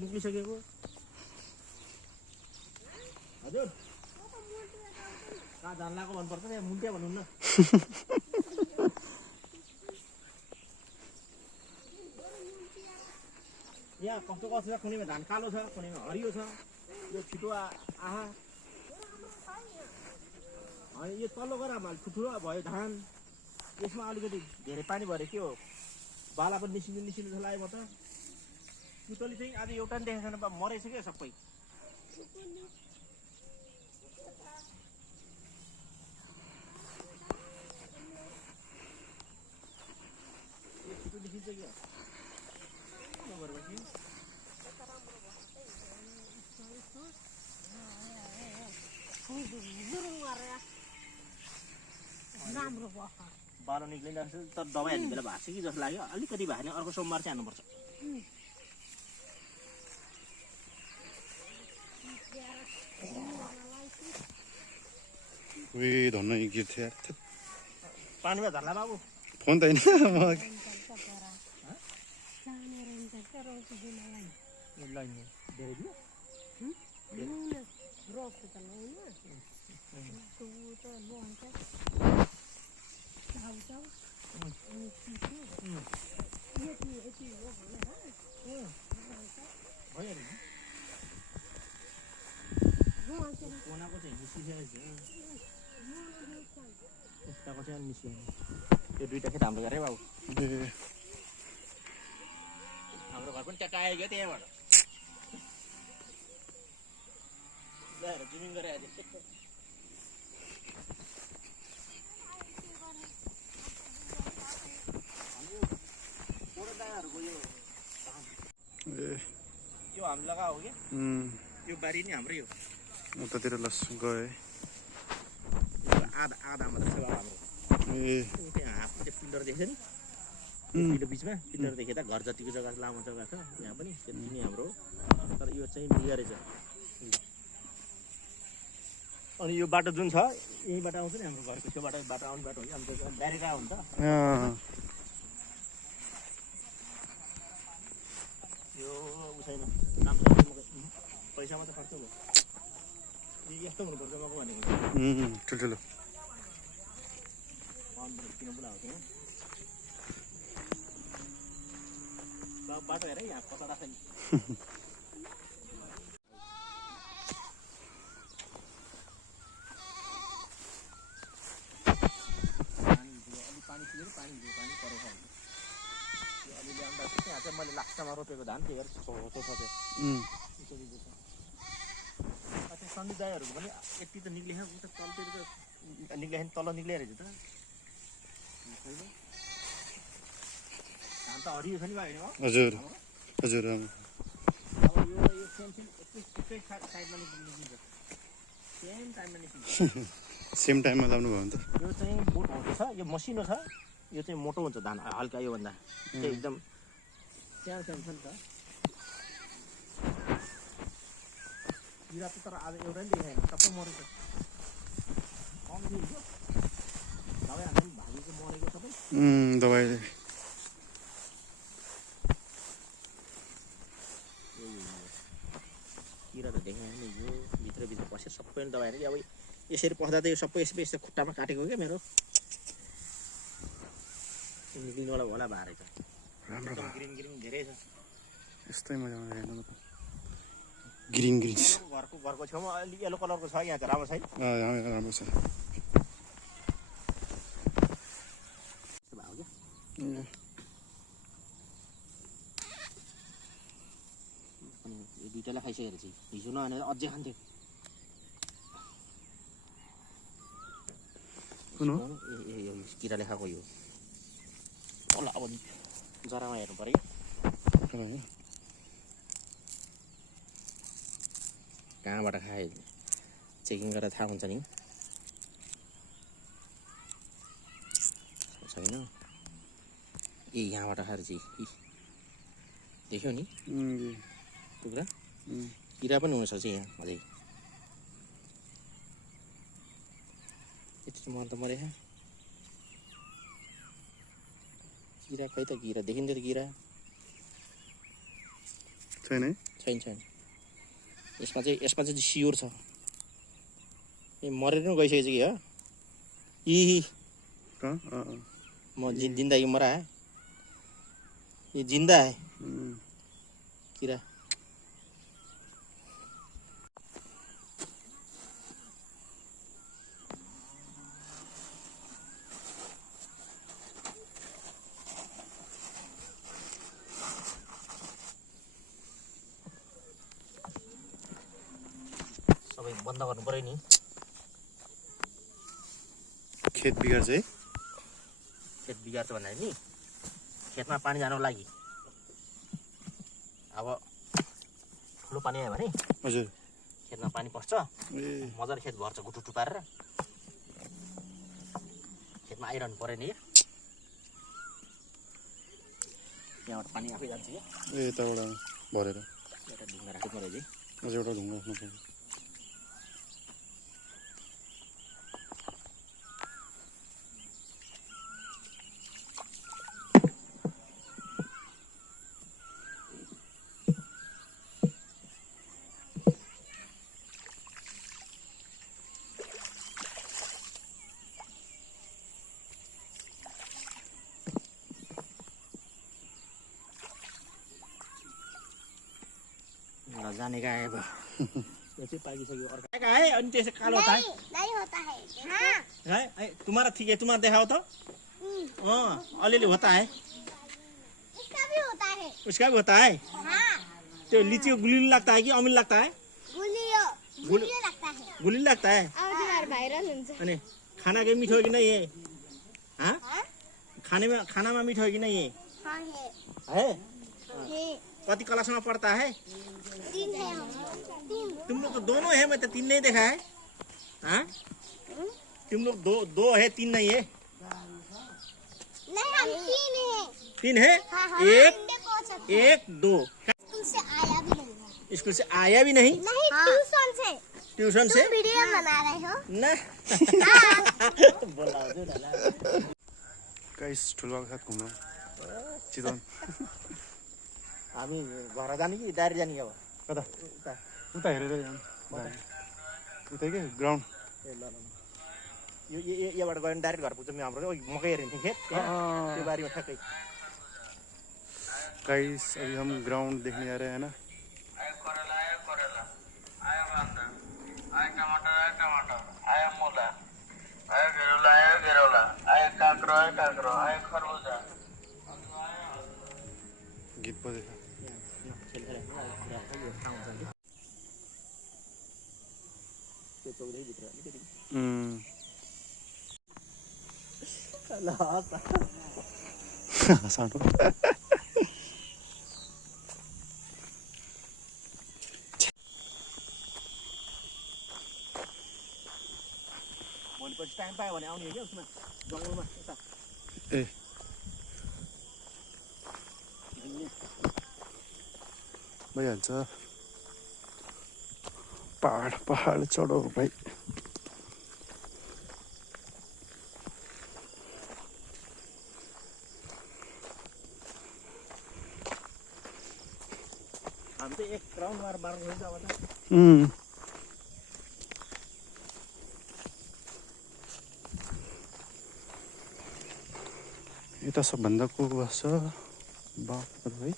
निक्लिसकेको हजुर कहाँ जान लागेको भन्नुपर्छ त्यहाँ मुन्ट्या भन्नु न यहाँ कस्तो कस्तो छ कुनैमा धान कालो छ कुनैमा हरियो छ यो छिटो आहा यो तल्लो गरामा ठुलो भयो धान यसमा अलिकति धेरै पानी भएर के हो बाला पनि निस्किनु छ लाग्यो म त पुतली चाहिँ आज एउटा पनि देखेको छैन मरेछ क्या सबै छिटो निस्किन्छ क्या बाह्र निक्लिरहेको छ तर दबाई हाल्ने बेला भएको छ कि जस्तो लाग्यो अलिकति भयो भने अर्को सोमबार चाहिँ हान्नुपर्छ धन्न गिर्थ्यो यार पानीमा झर्ला बाबु फोन त होइन यो दुईटा खेत हाम्रो गरे बाबु हाम्रो घर पनि ट्याक्क आयो क्या त्यहाँबाट ल्याएर जुमिङ गरे आज यो हाम्रो लगा हो कि यो बारी नि हाम्रै हो उतातिर लस गए आधा आधा मात्र छ हाम्रो त्यहाँ हाफ त्यो पिलर देख्छ नि पिलर बिचमा पिलर देखेँ घर जतिको जग्गा लामो जग्गा छ यहाँ पनि त्यति नै हाम्रो तर यो चाहिँ बिगारे छ अनि यो बाटो जुन छ यही बाटो आउँछ नि हाम्रो घरको त्यो बाटो आउने बाटो हो कि अन्त ब्यारेका हुन्छ यो उसैमा काम पैसा मात्रै खर्च भयो यस्तो हुनुपर्छ मको भनेको ठुल्ठुलो किन बोलाएको बाटो हेर यहाँ कता राख्छ नि पानी परेको अलिअलि अन्त त्यहाँ चाहिँ मैले लास्टमा रोपेको धान त्यही भएर छोटो छ त्यो सन्दीप दाईहरूको पनि यति त निक्लेन उता तलतिर त निक्लेन तल निक्ले रहेछ त धान त हरियो छ नि भाइ हजुर हजुर अब यो सेम एकै साइडमा निक्लिन्छ सेम टाइममा निक्लिन्छ सेम टाइममा लाउनु भयो भने त यो चाहिँ बोट हुन्छ छ यो मसिनो छ यो चाहिँ मोटो हुन्छ धान हल्का योभन्दा चाहिँ एकदम सानो सानो छ नि त किरा त तर आज एउटा पनि देखाएन सबै मरेको कम्ती हुन्छ दबाई हाल्दा भागेको मरेको सबै दबाई किरा त देखाएन नि यो भित्रभित्र पसेर सबै दबाई अब यसरी पस्दा त यो सबै यस्तो खुट्टामा काटेको क्या मेरो निक्लिनुवाला होला भारे त राम्रो ग्रिन ग्रिन धेरै छ यस्तै मजामा हेर्नु त ग्रिन ग्रिन घरको छेउमा अलि येलो कलरको छ यहाँ चाहिँ राम्रो छ है राम्रो छ यो दुइटालाई खाइसकेर चाहिँ हिजो नआनेर अझै खान्थ्यो किराले खाएको यो होला अब जरामा हेर्नु पर्यो कहाँबाट खाए चेकिङ गरेर थाहा हुन्छ नि छैन ए यहाँबाट खाएर चाहिँ देख्यो नि टुक्रा किरा पनि हुनसक्छ यहाँ अझै यति मर त मरे किरा खै त किरा देखिन्थ्यो त किरा छैन है छैन छैन यसमा चाहिँ सियोर छ ए मरेर पनि गइसकेछ कि हो यी म जिंदा कि मरा है ये जिंदा है कीड़ा सबै बन्द गर्नु पर्यो नि खेत बिगार्छ है खेत बिगार्छ भन्दा नि खेतमा पानी जानको लागि अब ठुलो पानी आयो भने हजुर खेतमा पानी पस्छ ए मजाले खेत भर्छ गुटुटु पारेर खेतमा आइरहनु पर्यो नि यहाँबाट पानी आफै जान्छ क्या ए यताबाट भरेर एउटा ढुङ्गा राख्नु पर्यो है अझ एउटा ढुङ्गा राख्नु पर्यो जानेका आयो अब ये चाहिँ पाकिसक्यो अर्का है अनि त्यसै कालो होता है नहीं होता है हाँ है तुम्हारा ठीक है तुम्हारा दिखाओ तो अलिअलि होता है इसका भी होता है उसका भी होता है हाँ त्यो लीची को गुलिलो लगता है कि अमिल लगता है गुलियो गुलियो लगता है गुलिलो लगता है अब तुम्हारा वायरल हुन्छ अनि खाना के मीठो है कि नहीं है हाँ हाँ खाना में मीठो है कि नहीं है हाँ है है कति क्लास में पढ़ता है 3 है हम लोग 3 तुम लोग तो दोनों है मैं तो 3 नहीं देखा है हाँ तुम लोग दो है 3 नहीं है नहीं हम 3 है 3 है हाँ हाँ एक 2 स्कूल से आया भी नहीं है स्कूल से आया भी नहीं नहीं ट्यूशन से ट्यूशन से तुम वीडियो बना रहे हो ना हाँ बोला हजुर गाइस ठुलो साथ घुम्न चितवन हामी घर जाने कि दारी जाने अब कता उता उता हेरेर जाउँ उतै के ग्राउन्ड ए ल ल यो यहाँबाट गयो भने डाइरेक्ट घर पुग्छ हाम्रो मकै हेर्ने थियो खेत त्यो बारीमा ठ्याक्कै गाइस अभी हम ग्राउंड देखने आ रहे हैं ना गीत बजेको सानो भनेपछि टाइम पायो भने आउने हो क्या उसमा जङ्गलमा यता ए भइहाल्छ पहाड चढो भाइ हामी चाहिँ एक राउन्ड मार्नु हुन्छ अब त यता सबभन्दा को बस्छ बाफ है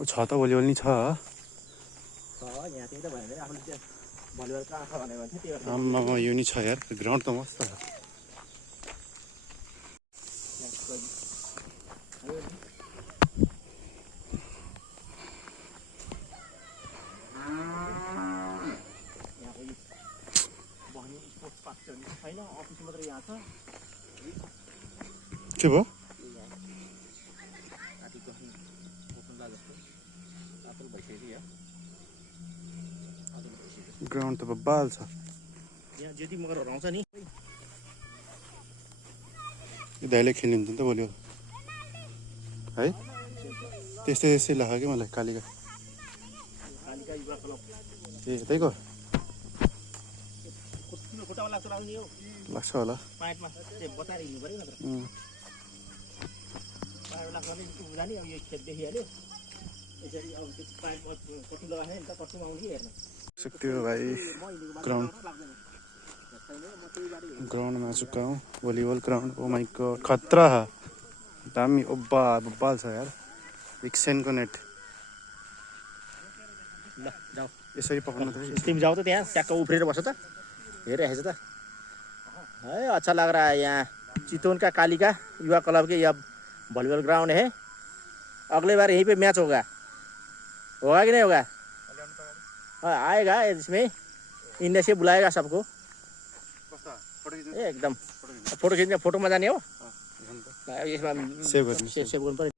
छ त भलिबल नि छ यहाँ त्यही त भयो आफूले चाहिँ भलिबलको आँखा भनेको भने त्यही भएर आम्मामा यो नि छ यार ग्राउन्ड त मस्त छ छैन अफिस मात्रै यहाँ छ के भयो ग्राउन्ड त बब्बाल छ यहाँ ज्योति मगरहरू आउँछ नि यो दाइले खेल्ने हुन्छ नि त भोलि है त्यस्तै लाग्यो कि मलाई कालिका कालिका युवा क्लब ए त्यहीको खुट्टामा लाग्छ लाउने हो लाग्छ होला पाइटमा त्यो बचाएर हिँड्नु पऱ्यो नत्र पाइट लाग्छ भने जाने अब यो खेत देखिहाल्यो यसरी अब त्यो पाइप कति लगाएन नि त कतिमा आउने कि हेर्नु सकते हो भाई ग्राउन्ड ग्राउन्ड में चुका हूँ volleyball ground oh my god खतरा है दामी ओब्बा बब्बाल छ यार विक्सेनको नेट ल जाऊ यसरी पक्र्नु त तिमी जाऊ त त्यहाँ ट्याक्क उफ्रेर बस त हेरिरहेछ त है अच्छा लग रहा है यहाँ चितौन का कालिका युवा क्लब के यह वॉलीबॉल ग्राउंड है अगले बार यहीं पे मैच होगा कि नहीं होगा हाँ आएगा इसमें इंडिया से बुलाएगा सबको एकदम फोटो खींचने फोटो मजा नहीं हो इसमें सेभ गर्नु सेभ गर्नु पर्यो